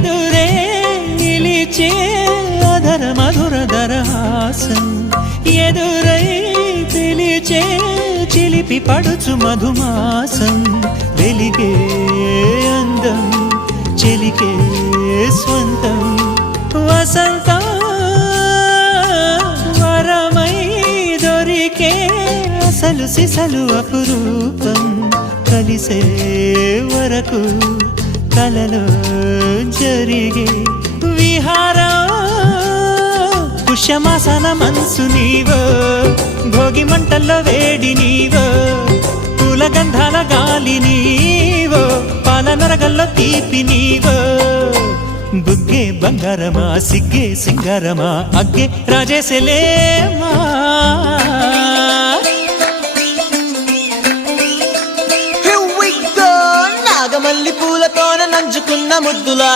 ఎదురే నిలిచే అధర మధుర దరహాసం ఎదురై పిలిచే చిలిపి పడుచు మధుమాసం వెలిగే అందం చెలికే స్వంతం వసంతం వరమై దొరికే అసలు సిసలు అపురూపం కలిసే వరకు కలలో జరిగే విహారం పుష్యమాసన మనసు నీవో భోగి మంటల్లో వేడి నీవో పూల గంధాల గాలి నీవో పాల నరగల్లో తీపి నీవో బుగ్గే బంగారమా సిగ్గే సింగారమా అగ్గే రాజేసలేమా నాగమల్లి పూలతోన నంచుకున్న ముద్దులా